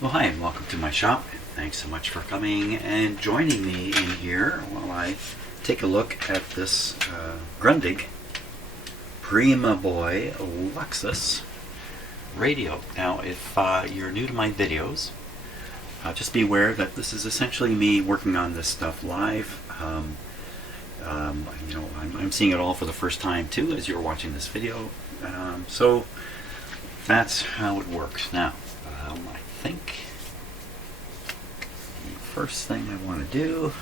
Well, hi, and welcome to my shop. Thanks so much for coming and joining me in here while I take a look at this Grundig Prima Boy Luxus radio. Now, if you're new to my videos, just be aware that this is essentially me working on this stuff live. I'm seeing it all for the first time too as you're watching this video. So that's how it works. Now, I think the first thing I want to do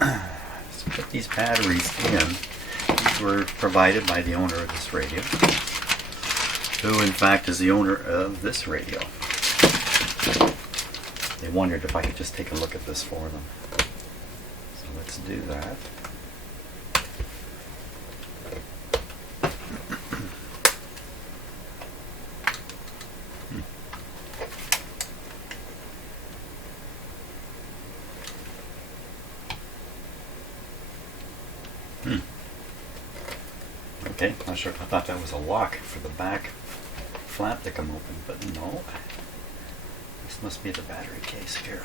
is put these batteries in. These were provided by the owner of this radio, who in fact is the owner of this radio. They wondered if I could just take a look at this for them. So let's do that. Okay, not sure. I thought that was a lock for the back flap to come open, but no. This must be the battery case here.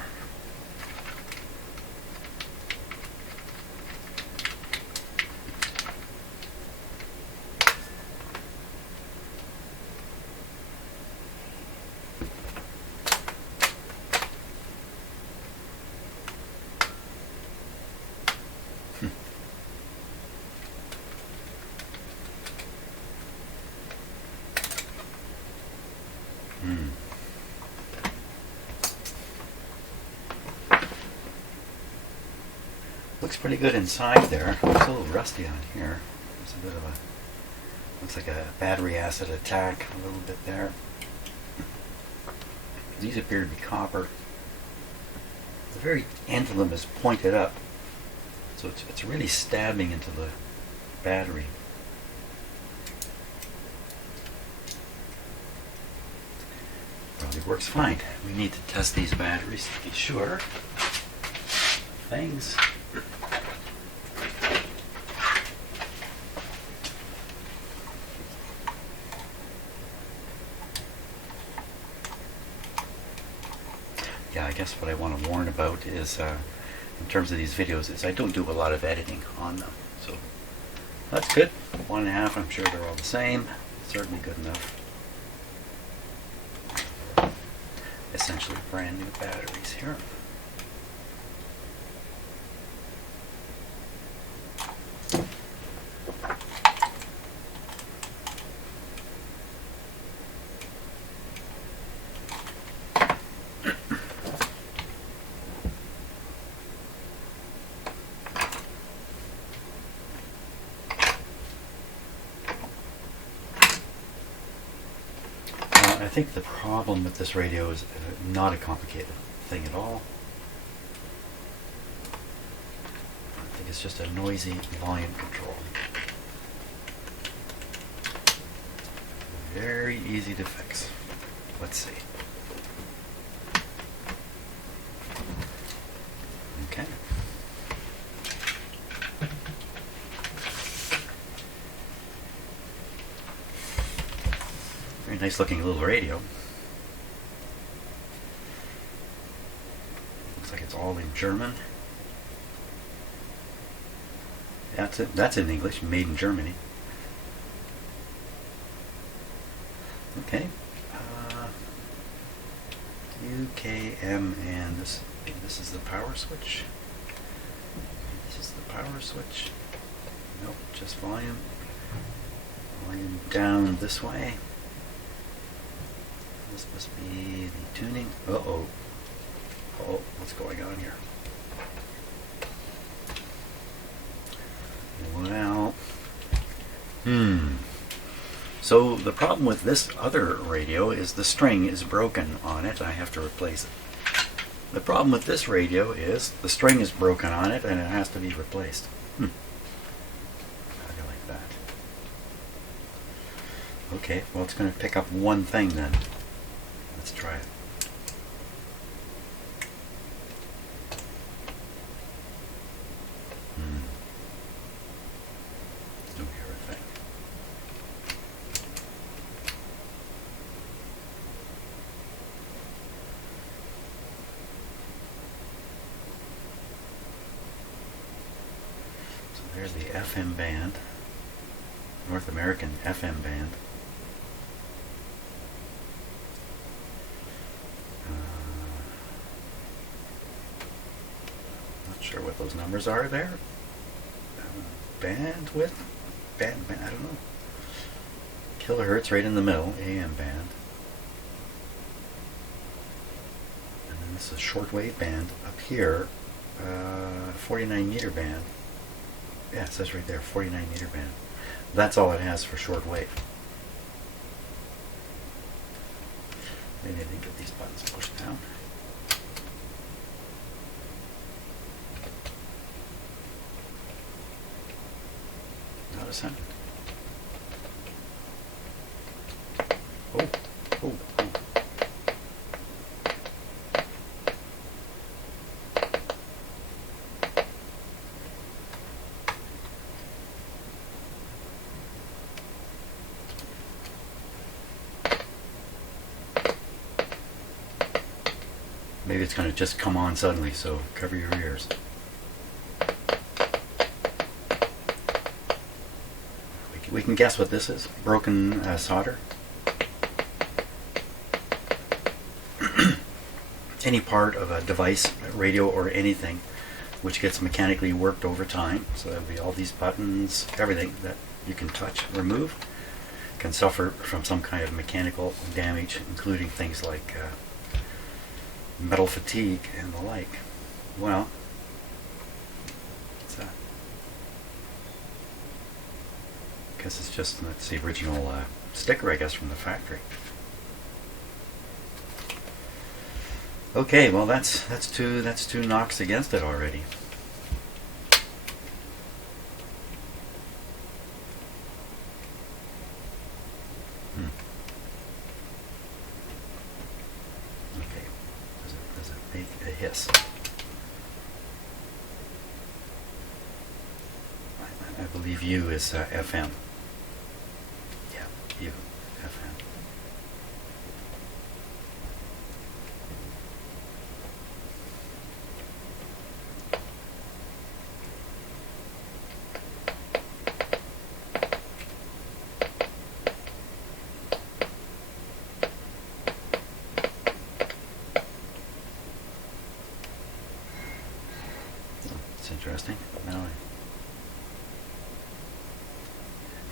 Looks pretty good inside there. It's a little rusty on here. There's a bit of a, looks like a battery acid attack a little bit there. These appear to be copper. The very end of them is pointed up, so it's really stabbing into the battery. Probably works fine. We need to test these batteries to be sure. Things. Yeah, I guess what I want to warn about is, in terms of these videos, is I don't do a lot of editing on them. So that's good. 1.5, I'm sure they're all the same. Certainly good enough. Essentially brand new batteries here. I think the problem with this radio is not a complicated thing at all. I think it's just a noisy volume control. Very easy to fix. Let's see. Okay. Very nice looking little radio. Looks like it's all in German. That's in English, made in Germany. Okay. UKM, and this is the power switch. This is the power switch. Nope, just volume. Volume down this way. This must be the tuning. Uh-oh. Uh-oh, what's going on here? Well, so the problem with this other radio is the string is broken on it. I have to replace it. The problem with this radio is the string is broken on it and it has to be replaced. How do you like that? Okay, well, it's going to pick up one thing then. Let's try it. Don't hear a thing. There's the FM band, North American FM band. Not sure what those numbers are there. Bandwidth? Band, I don't know. Kilohertz right in the middle, AM band. And then this is a shortwave band up here, 49 meter band. Yeah, it says right there, 49 meter band. That's all it has for shortwave. Maybe I didn't get these buttons pushed down. Not a sound. Oh, oh, oh. Maybe it's going to just come on suddenly, so cover your ears. We can guess what this is. Broken solder. Any part of a device, a radio or anything, which gets mechanically worked over time. So there'll be all these buttons, everything that you can touch, remove, can suffer from some kind of mechanical damage, including things like metal fatigue and the like. Well, what's that? I guess it's just, that's the original sticker, I guess, from the factory. Okay, well that's two knocks against it already. Okay, does it make a hiss? I believe U is FM. Yeah, U, FM. It's interesting. Now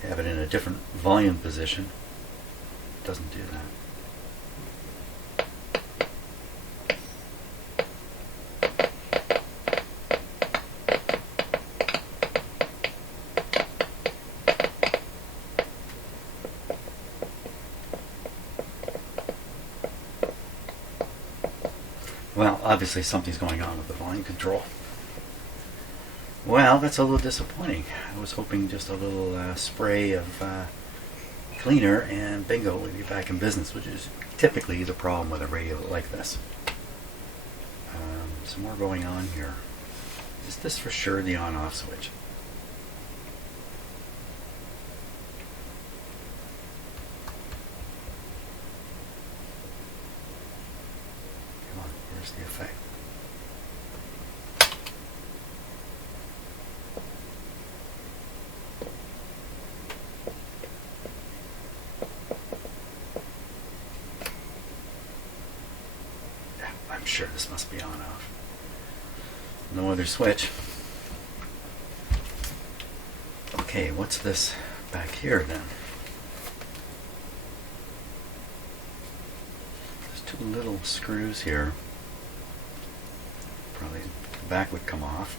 I have it in a different volume position. It doesn't do that. Well, obviously something's going on with the volume control. Well, that's a little disappointing. I was hoping just a little spray of cleaner and bingo, we'd be back in business, which is typically the problem with a radio like this. Some more going on here. Is this for sure the on-off switch? Come on, where's the effect? I'm sure this must be on off. No other switch. Okay, what's this back here then? There's two little screws here. Probably the back would come off.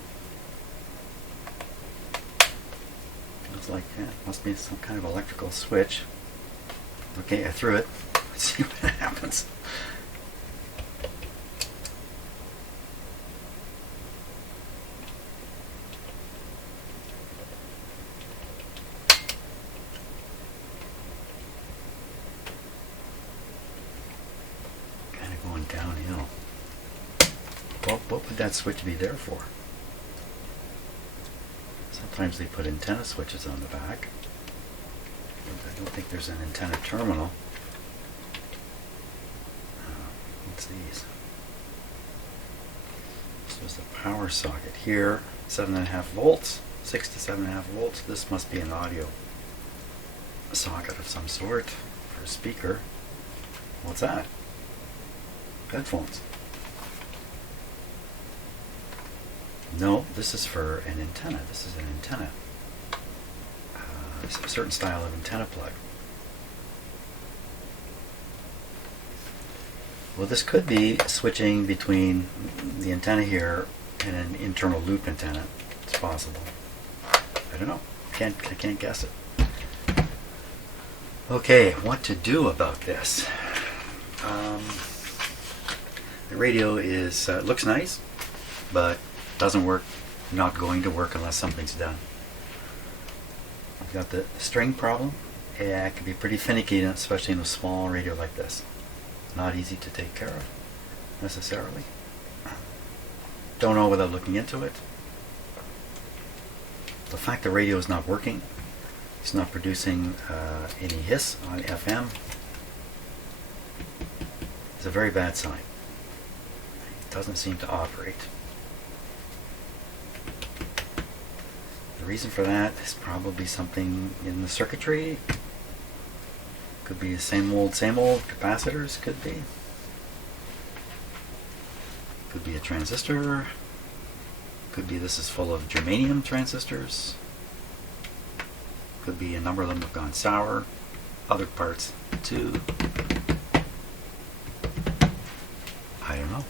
Feels like, yeah, it must be some kind of electrical switch. Okay, I threw it. Let's see what happens. Going downhill. Well, what would that switch be there for? Sometimes they put antenna switches on the back. I don't think there's an antenna terminal. What's these? This was the power socket here, 7.5 volts. 67.5 volts. This must be an audio socket of some sort for a speaker. What's that? Headphones. No, this is for an antenna. This is an antenna. It's a certain style of antenna plug. Well, this could be switching between the antenna here and an internal loop antenna. It's possible. I don't know. I can't guess it. Okay, what to do about this? The radio is looks nice, but doesn't work. Not going to work unless something's done. I've got the string problem. Yeah, it can be pretty finicky, especially in a small radio like this. Not easy to take care of, necessarily. Don't know without looking into it. The fact the radio is not working, it's not producing any hiss on FM, is a very bad sign. It doesn't seem to operate. The reason for that is probably something in the circuitry. Could be the same old capacitors, could be. Could be a transistor. Could be this is full of germanium transistors. Could be a number of them have gone sour. Other parts too. I don't know.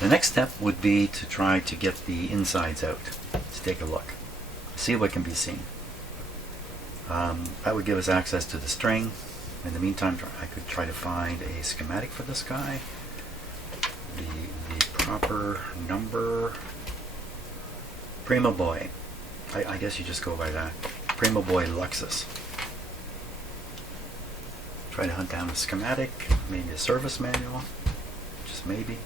The next step would be to try to get the insides out. Let's take a look. See what can be seen. That would give us access to the string. In the meantime, I could try to find a schematic for this guy. The proper number. Prima Boy. I guess you just go by that. Prima Boy Luxus. Try to hunt down a schematic, maybe a service manual, just maybe.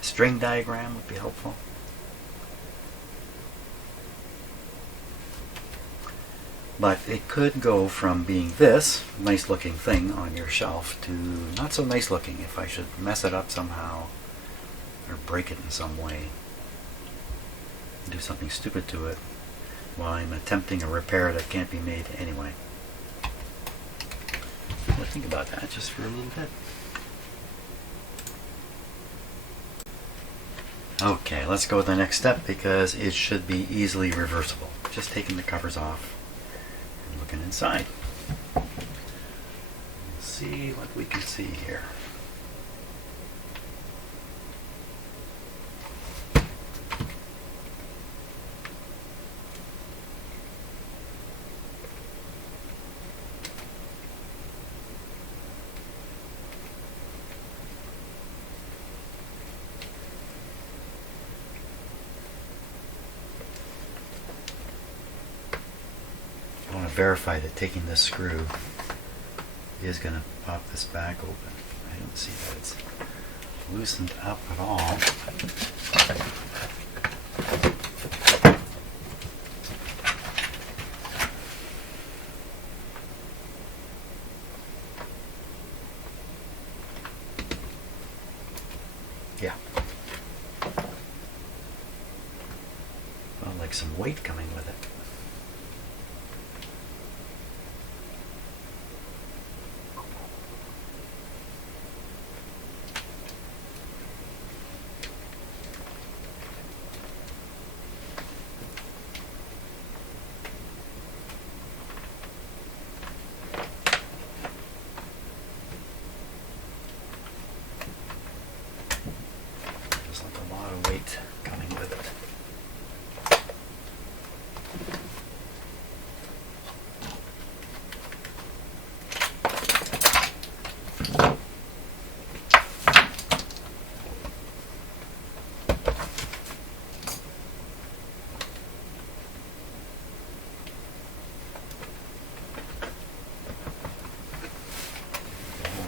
A string diagram would be helpful. But it could go from being this nice looking thing on your shelf to not so nice looking if I should mess it up somehow or break it in some way. Do something stupid to it while I'm attempting a repair that can't be made anyway. Let's think about that just for a little bit. Okay, let's go with the next step because it should be easily reversible. Just taking the covers off. Looking inside. We'll see what we can see here. Verify that taking this screw is going to pop this back open. I don't see that it's loosened up at all. Yeah. Well, like some weight coming with it.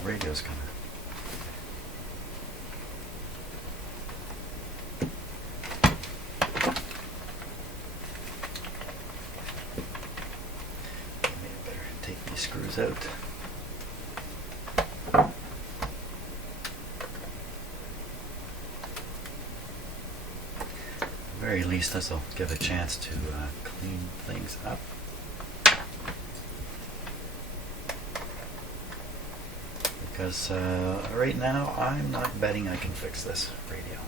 Radio's coming. Maybe I better take these screws out. very least, this will give a chance to clean things up. Because right now, I'm not betting I can fix this radio.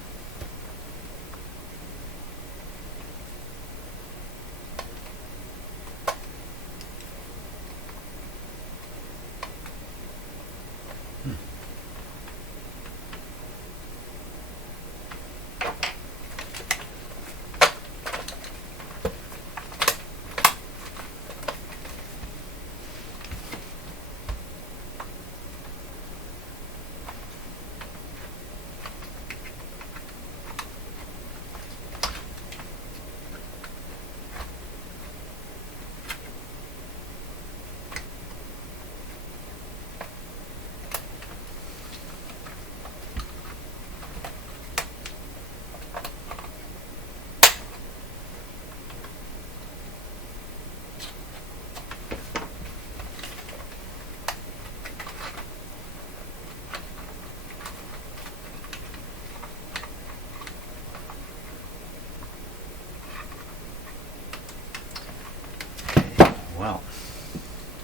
Well,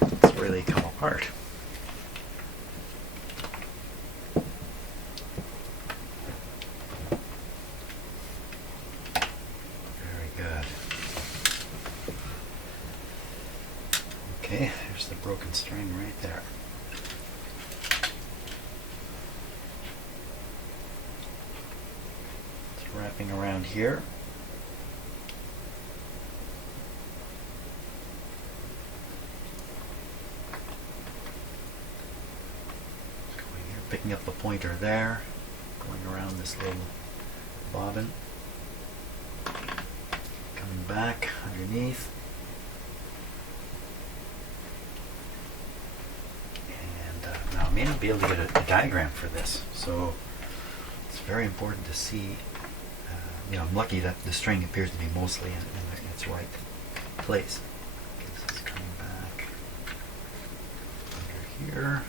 it's really come apart. Very good. Okay, there's the broken string right there. It's wrapping around here. Picking up the pointer there, going around this little bobbin, coming back underneath, and now I may not be able to get a diagram for this, so it's very important to see. I'm lucky that the string appears to be mostly in its right place. Okay, this is coming back under here.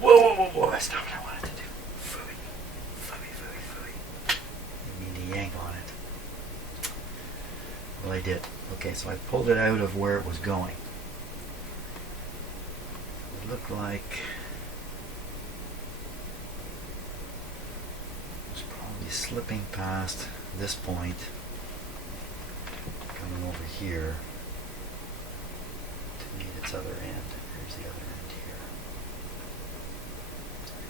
Whoa, that's not what I wanted to do. Phooey. You need to yank on it. Well, I did. Okay, so I pulled it out of where it was going. It looked like it was probably slipping past this point, coming over here to meet its other end. Here's the other end here.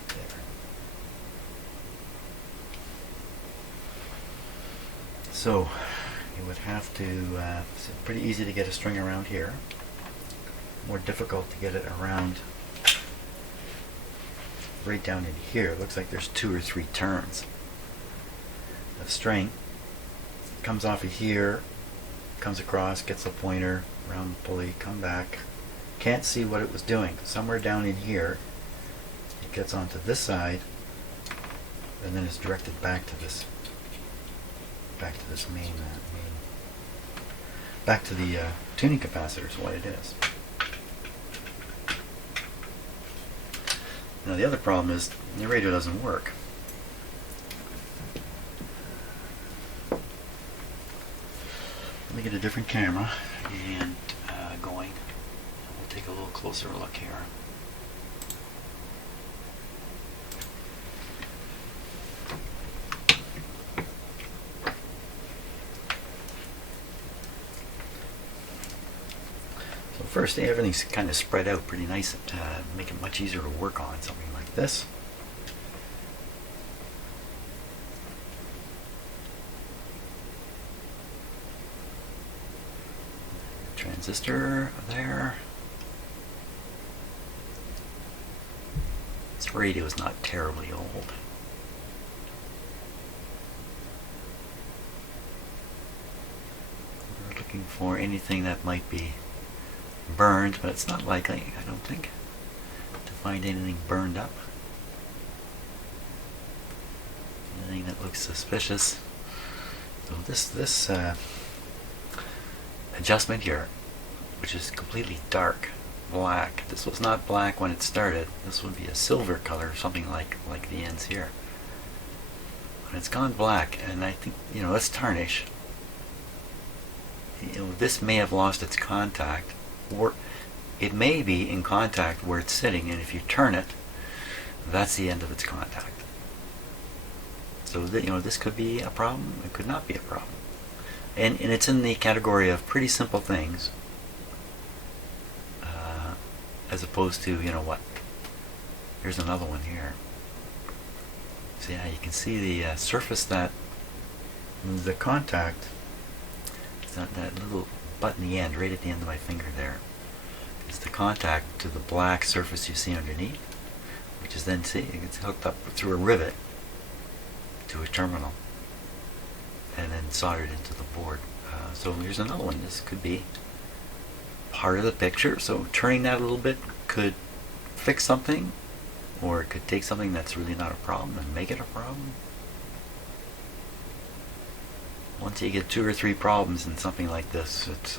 There. So you would have to, it's pretty easy to get a string around here. More difficult to get it around right down in here. It looks like there's 2 or 3 turns of string. It comes off of here, comes across, gets the pointer around the pulley, come back. Can't see what it was doing. Somewhere down in here, it gets onto this side, and then it's directed back to this main back to the tuning capacitor is what it is. Now the other problem is the radio doesn't work. Let me get a different camera and going. We'll take a little closer look here. So first, everything's kind of spread out pretty nice to make it much easier to work on something like this. Transistor there. This radio is not terribly old. We're looking looking for anything that might be burned, but it's not likely, I don't think, to find anything burned up. Anything that looks suspicious. So this adjustment here, which is completely dark black. This was not black when it started. This would be a silver color, something like the ends here. But it's gone black, and I think, let's tarnish. This may have lost its contact, or it may be in contact where it's sitting, and if you turn it, that's the end of its contact. So this could be a problem. It could not be a problem, and it's in the category of pretty simple things, as opposed to what. Here's another one here. So yeah, you can see the surface that the contact. That little button, the end, right at the end of my finger there, is the contact to the black surface you see underneath, which is then it's hooked up through a rivet to a terminal and then soldered into the board. So here's another one. This could be part of the picture. So turning that a little bit could fix something, or it could take something that's really not a problem and make it a problem. Once you get 2 or 3 problems in something like this, it's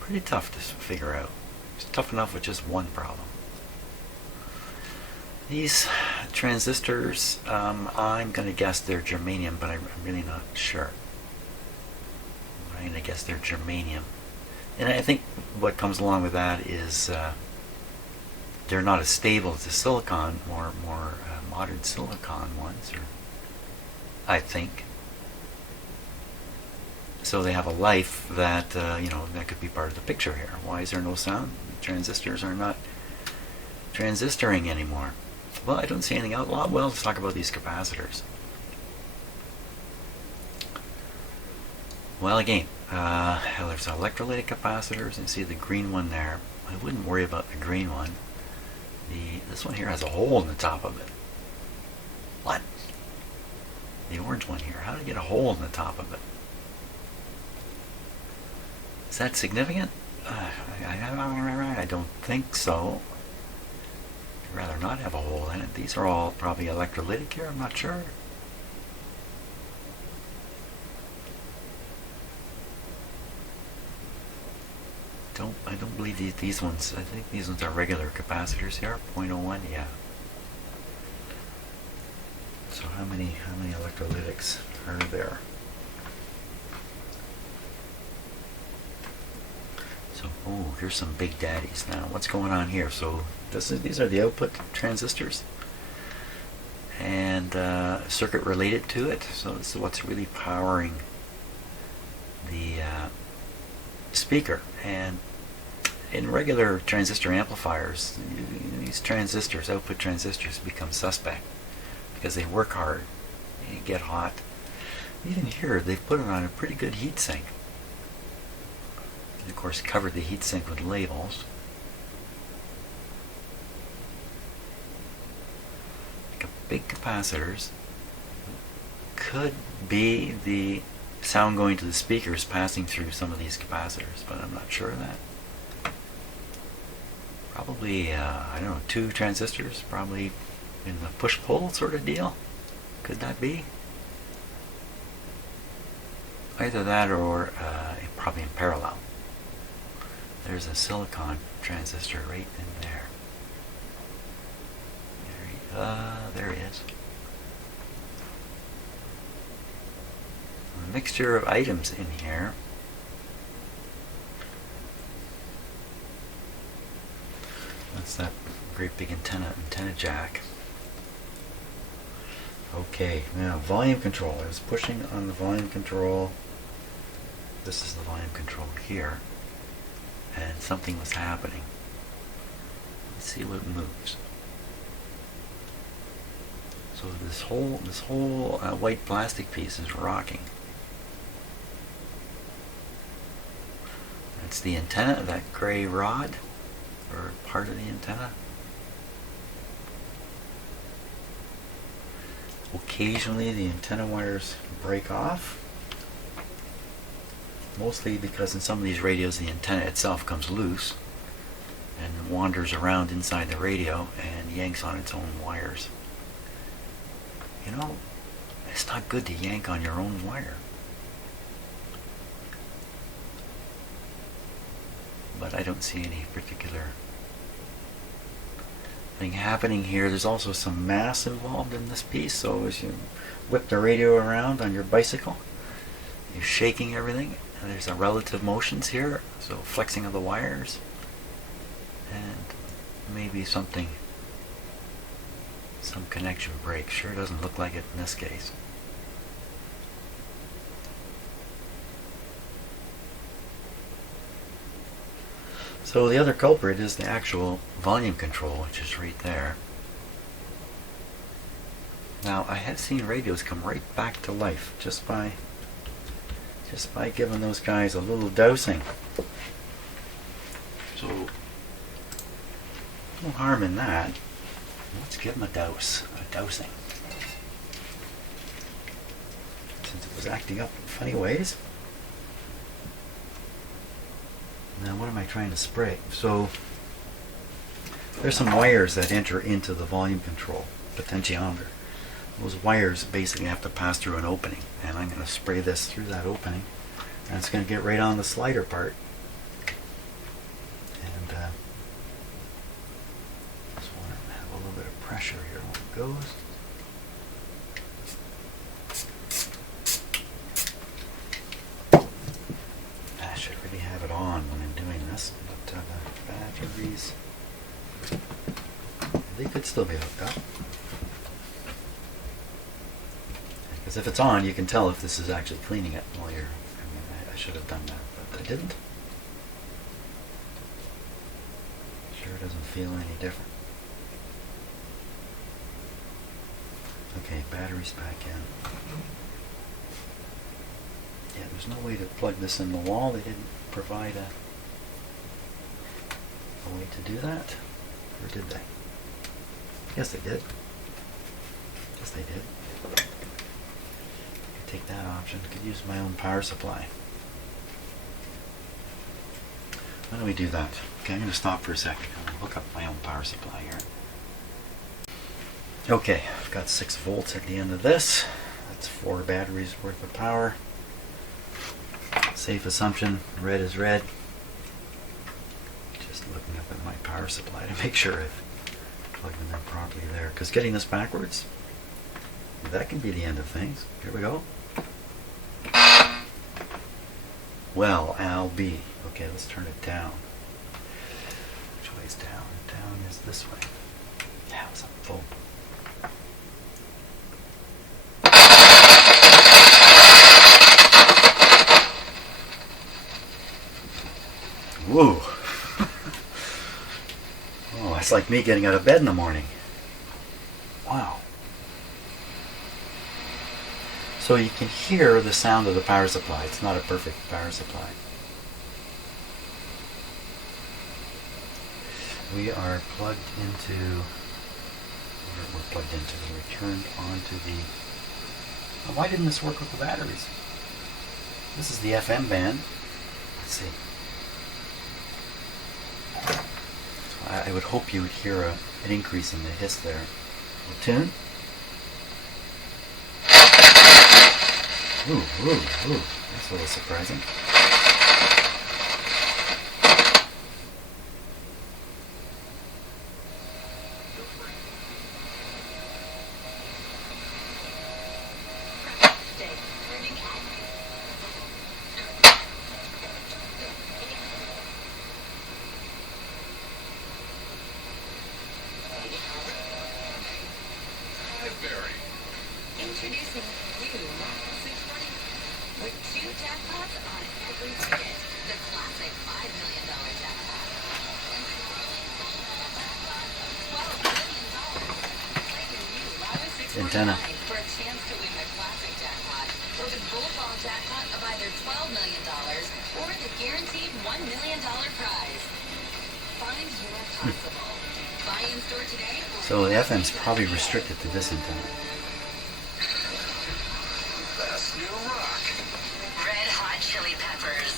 pretty tough to figure out. It's tough enough with just one problem. These transistors, I'm going to guess they're germanium, but I'm really not sure. I'm going to guess they're germanium. And I think what comes along with that is they're not as stable as the silicon, more modern silicon ones, or I think. So they have a life that, that could be part of the picture here. Why is there no sound? The transistors are not transistoring anymore. Well, I don't see anything out. Well, let's talk about these capacitors. Well, again, there's electrolytic capacitors. You see the green one there. I wouldn't worry about the green one. This one here has a hole in the top of it. What? The orange one here. How did it get a hole in the top of it? Is that significant? I don't think so. I'd rather not have a hole in it. These are all probably electrolytic here. I'm not sure. I don't believe these ones. I think these ones are regular capacitors here. 0.01. Yeah. So how many electrolytics are there? So here's some big daddies now. What's going on here? So these are the output transistors, and circuit related to it. So this is what's really powering the speaker. And in regular transistor amplifiers, these transistors, output transistors, become suspect because they work hard, they get hot. Even here, they've put it on a pretty good heat sink. And of course, covered the heat sink with labels. Like big capacitors. Could be the sound going to the speakers passing through some of these capacitors, but I'm not sure of that. Probably, I don't know, 2 transistors, probably in the push-pull sort of deal. Could that be? Either that or probably in parallel. There's a silicon transistor right in there. There he is. A mixture of items in here. That's that great big antenna jack. Okay, now volume control. I was pushing on the volume control. This is the volume control here, and something was happening. Let's see what moves. So this whole white plastic piece is rocking. That's the antenna, that gray rod, or part of the antenna. Occasionally the antenna wires break off. Mostly because in some of these radios the antenna itself comes loose and wanders around inside the radio and yanks on its own wires. You know, it's not good to yank on your own wire. But I don't see any particular thing happening here. There's also some mass involved in this piece, so as you whip the radio around on your bicycle, you're shaking everything, and there's a relative motions here, so flexing of the wires, and maybe some connection break. Sure doesn't look like it in this case. So the other culprit is the actual volume control, which is right there. Now, I have seen radios come right back to life just by giving those guys a little dosing. So, no harm in that. Let's give them a dosing. Since it was acting up in funny ways. Now, what am I trying to spray? So, there's some wires that enter into the volume control potentiometer. Those wires basically have to pass through an opening, and I'm going to spray this through that opening, and it's going to get right on the slider part. And just want to have a little bit of pressure here when it goes. I should really have it on when I'm doing this, but the batteries, they could still be hooked up. Because if it's on, you can tell if this is actually cleaning it while you're... I should have done that, but I didn't. Sure doesn't feel any different. Okay, batteries back in. Yeah, there's no way to plug this in the wall. They didn't provide a way to do that. Or did they? Yes, they did. Yes, they did. Take that option. Could use my own power supply. Why don't we do that? Okay, I'm going to stop for a second. I'm going to hook up my own power supply here. Okay, I've got 6 volts at the end of this. That's 4 batteries worth of power. Safe assumption, red is red. Just looking up at my power supply to make sure I've plugged them in properly there. Because getting this backwards, that can be the end of things. Here we go. Well, I'll be. Okay, let's turn it down. Which way is down? Down is this way. Yeah, it's up full. Whoa. Oh, it's like me getting out of bed in the morning. Wow. So you can hear the sound of the power supply. It's not a perfect power supply. We are plugged into, we're plugged into, we're turned onto the, why didn't this work with the batteries? This is the FM band. Let's see. I would hope you would hear an increase in the hiss there. We'll tune. Ooh, that's a little surprising. Introducing new with 2 jackpots on every ticket. The classic $5 million jackpot. $12 million. Play the new Lotto 649 for a chance to win the classic jackpot, or the gold ball jackpot of either $12 million or the guaranteed $1 million prize. Find your possible. Buy in store today. So the FM's probably restricted to this antenna. Red Hot Chili Peppers.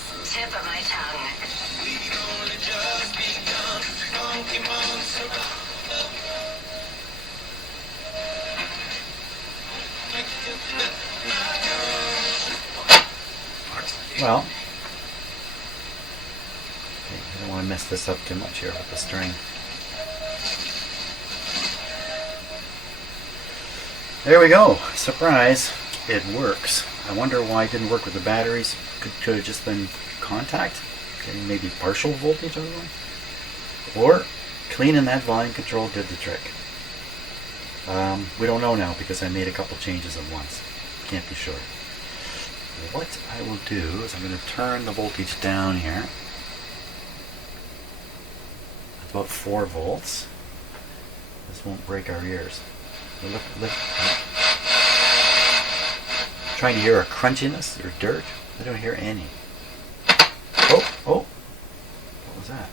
well, okay, I don't want to mess this up too much here with the string. There we go. Surprise. It works. I wonder why it didn't work with the batteries. Could have just been contact, getting maybe partial voltage out of them. Or cleaning that volume control did the trick. We don't know now because I made a couple changes at once. Can't be sure. What I will do is I'm going to turn the voltage down here. About 4 volts. This won't break our ears. Look. Trying to hear a crunchiness or dirt. I don't hear any. Oh. What was that?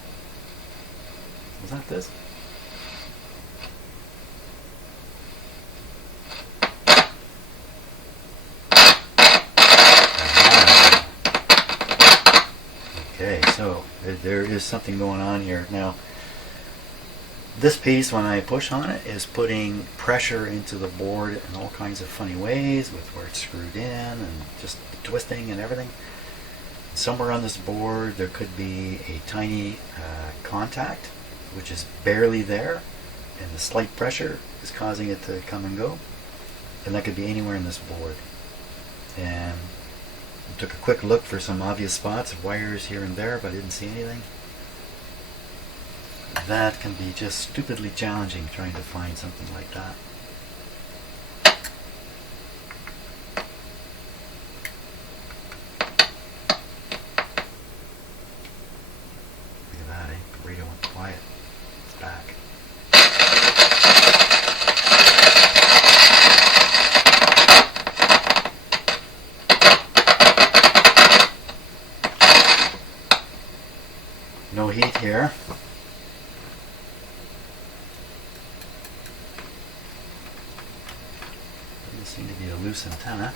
Was that this? Okay, so there is something going on here. Now, this piece, when I push on it, is putting pressure into the board in all kinds of funny ways, with where it's screwed in and just twisting and everything. Somewhere on this board there could be a tiny contact, which is barely there, and the slight pressure is causing it to come and go. And that could be anywhere in this board. And I took a quick look for some obvious spots of wires here and there, but I didn't see anything. That can be just stupidly challenging, trying to find something like that. Look at that, eh? The radio went quiet. It's back. No heat here. Seem to be a loose antenna.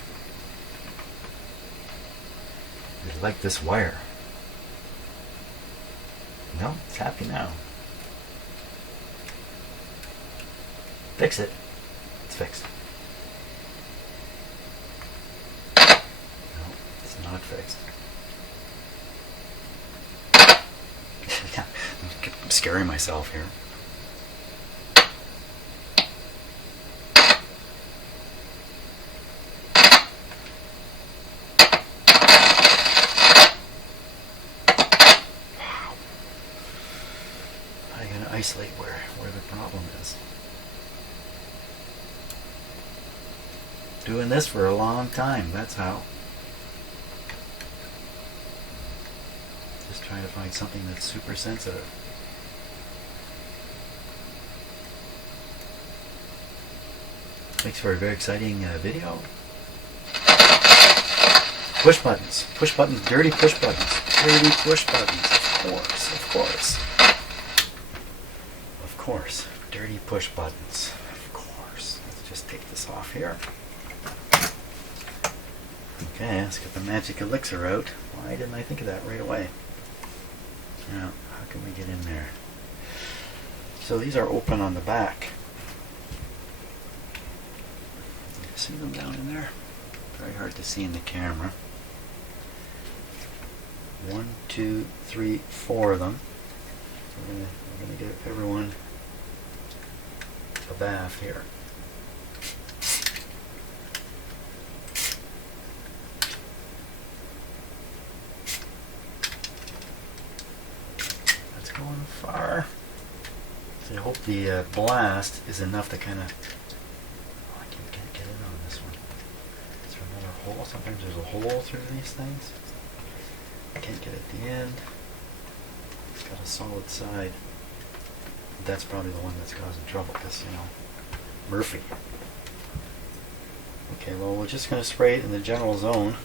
I like this wire. No, it's happy now. Fix it. It's fixed. No, it's not fixed. I'm scaring myself here. Isolate where the problem is. Doing this for a long time, that's how. Just trying to find something that's super sensitive. Makes for a very exciting video. Push buttons, dirty push buttons, of course. Of course, dirty push buttons. Of course. Let's just take this off here. Okay, let's get the magic elixir out. Why didn't I think of that right away? Now, how can we get in there? So these are open on the back. You see them down in there? Very hard to see in the camera. 1, 2, 3, 4 of them. We're gonna give everyone a bath here. That's going far. So I hope the blast is enough to kind of... Oh, I can't get in on this one. Is there another hole? Sometimes there's a hole through these things. I can't get at the end. It's got a solid side. That's probably the one that's causing trouble because, you know, Murphy. Okay, well, we're just going to spray it in the general zone.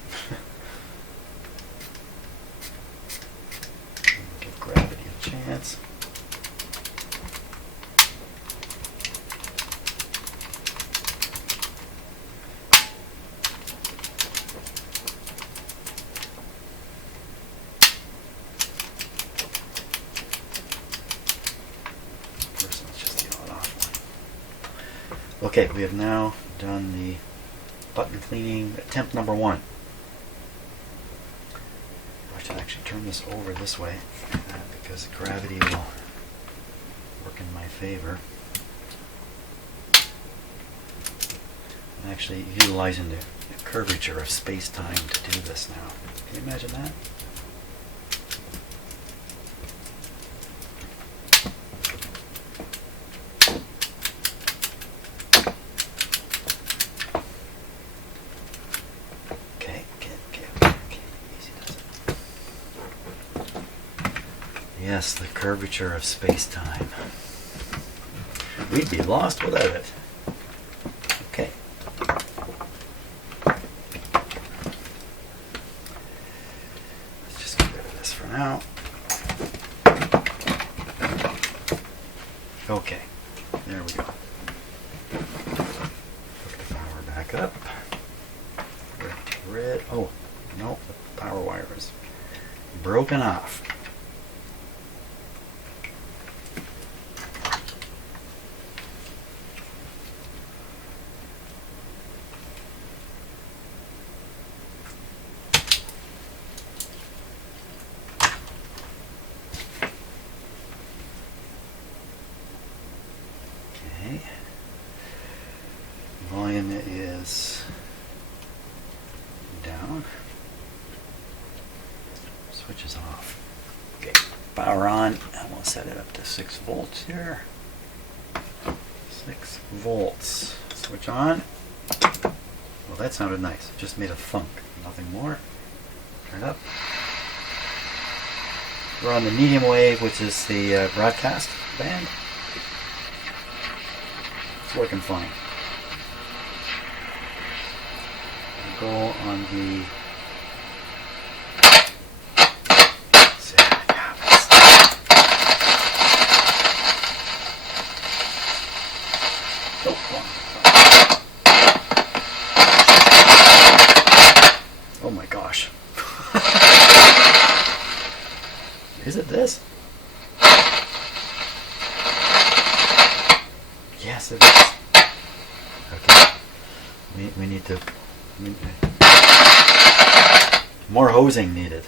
Give gravity a chance. Okay, we have now done the button cleaning attempt number 1. have to actually turn this over this way because gravity will work in my favor. I'm actually utilizing the curvature of space-time to do this now. Can you imagine that? Yes, the curvature of space-time. We'd be lost without it. Okay. Let's just get rid of this for now. Okay. There we go. Put the power back up. Red. Oh, no, the power wire is broken off. Volume is down. Switch is off. Okay, power on, and we'll set it up to 6 volts here. 6 volts. Switch on. Well, that sounded nice. It just made a thunk. Nothing more. Turn it up. We're on the medium wave, which is the broadcast band. It's working fine. Go on the oh my gosh. Is it this? Yes, it is. Okay. We need to more hosing needed.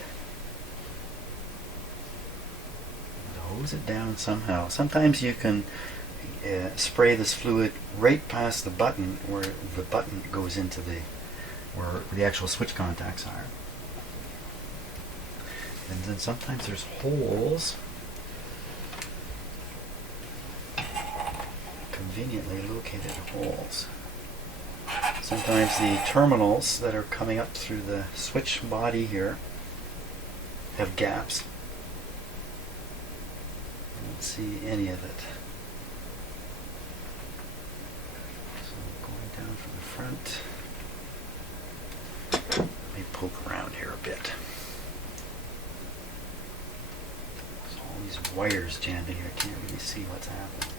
Hose it down somehow. Sometimes you can spray this fluid right past the button where the button goes into where the actual switch contacts are. And then sometimes there's holes conveniently located holes. Sometimes the terminals that are coming up through the switch body here have gaps. I don't see any of it. So going down from the front. Let me poke around here a bit. There's all these wires jammed in here. I can't really see what's happening.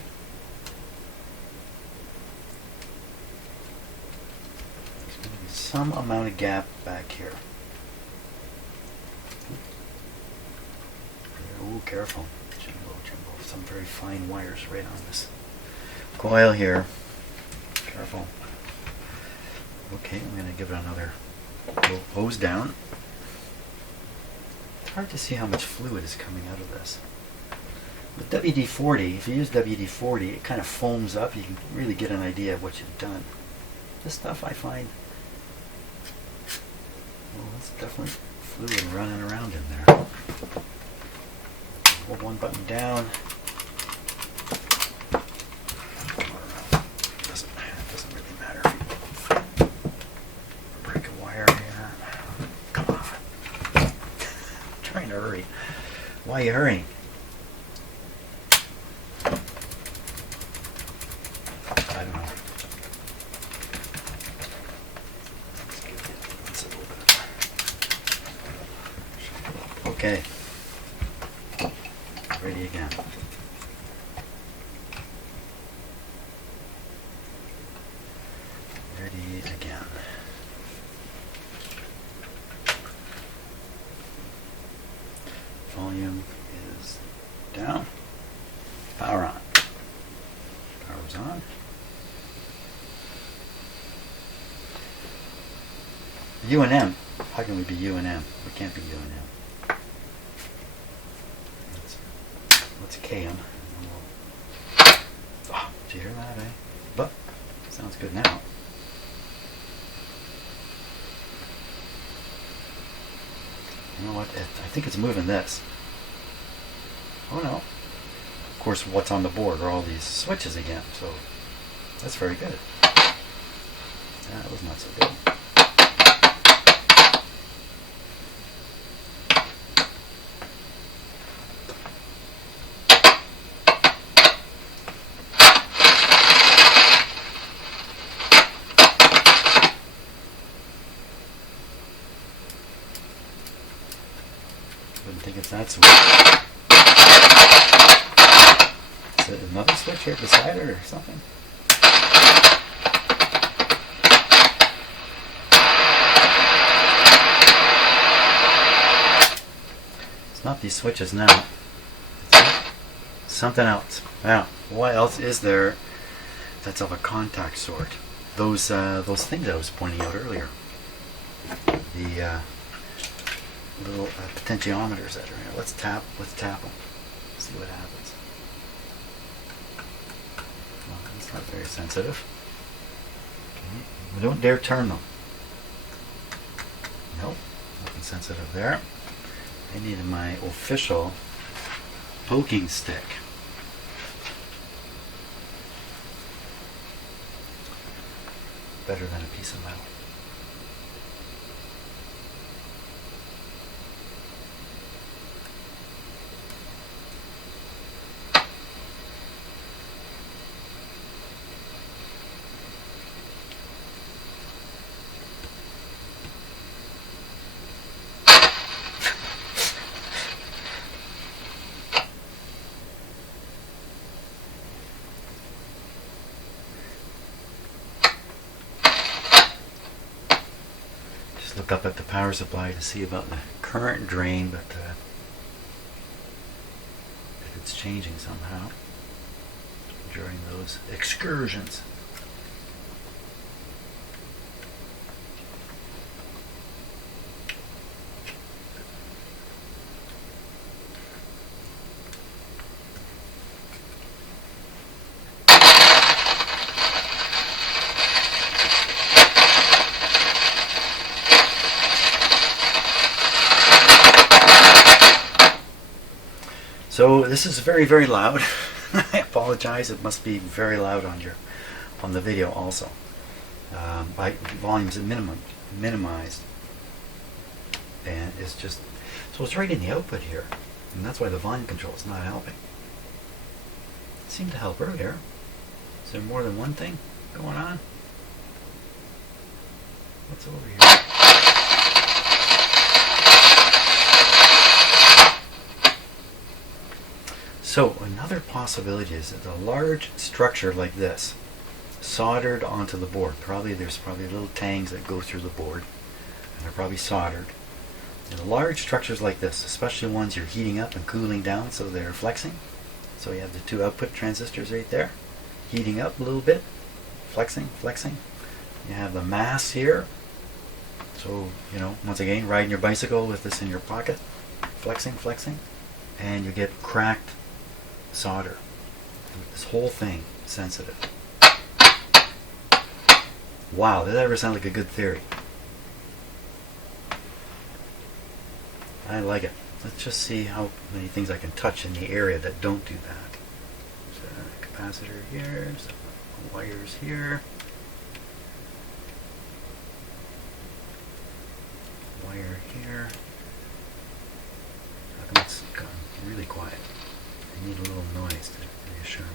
Some amount of gap back here. Oh, careful. Jimbo. Some very fine wires right on this coil here. Careful. Okay, I'm going to give it another hose down. It's hard to see how much fluid is coming out of this. With WD-40, if you use WD-40, it kind of foams up. You can really get an idea of what you've done. This stuff I find, well, that's definitely fluid running around in there. Hold one button down. Doesn't really matter if you break a wire here. Come on. I'm trying to hurry. Why are you hurrying? I don't know. Okay. Ready again. Ready again. Volume is down. Power on. Power's on. U and M. How can we be U and M? We can't be U and M. let's key them. Oh, did you hear that, eh? But sounds good now. You know what? I think it's moving this. Oh no. Of course, what's on the board are all these switches again, so that's very good. Yeah, that was not so good. Wouldn't think it's that switch. Is it another switch here beside it or something? It's not these switches now. It's something else. Now, what else is there that's of a contact sort? Those things I was pointing out earlier. The little potentiometers that are here. Let's tap them. See what happens. Well, it's not very sensitive. Okay. We don't dare turn them. Nope, nothing sensitive there. I needed my official poking stick. Better than a piece of metal. Look up at the power supply to see about the current drain, but if it's changing somehow during those excursions. So this is very, very loud. I apologize. It must be very loud on the video also. My volume's minimized, and it's just so it's right in the output here, and that's why the volume control is not helping. It seemed to help earlier. Is there more than one thing going on? What's over here? So another possibility is that a large structure like this, soldered onto the board. There's probably little tangs that go through the board, and they're probably soldered. And large structures like this, especially ones you're heating up and cooling down, so they're flexing. So you have the two output transistors right there, heating up a little bit, flexing. You have the mass here. So, once again, riding your bicycle with this in your pocket, flexing, and you get cracked solder. This whole thing sensitive. Wow, does that ever sound like a good theory? I like it. Let's just see how many things I can touch in the area that don't do that. There's a capacitor here, some wires here. Wire here. How come it's gone really quiet? I need a little noise to reassure me.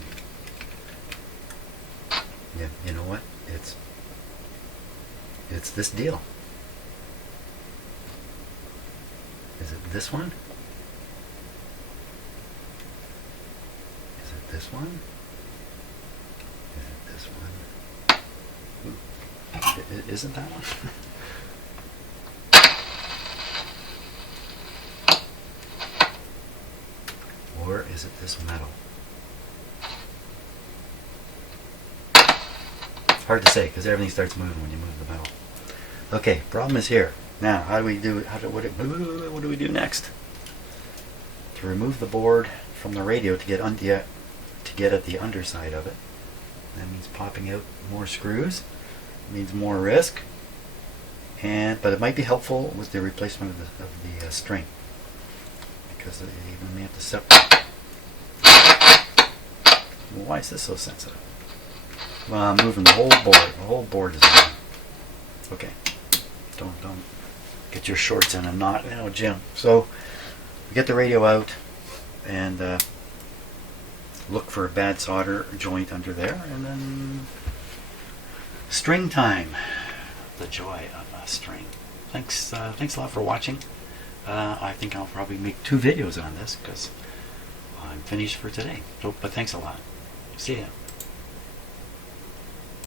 Yeah, you know what? It's this deal. Is it this one? Is it this one? Is it this one? Ooh. Isn't that one? Or is it this metal? It's hard to say because everything starts moving when you move the metal. Okay, problem is here. Now, what do we do next? To remove the board from the radio to get at the underside of it. That means popping out more screws. It means more risk. But it might be helpful with the replacement of the string, because you may have to separate. Well, why is this so sensitive? Well, I'm moving the whole board. The whole board is on. Okay. Don't get your shorts in a knot, Jim. So we get the radio out and look for a bad solder joint under there, and then string time. The joy of a string. Thanks a lot for watching. I think I'll probably make 2 videos on this because I'm finished for today. So, but thanks a lot. See ya.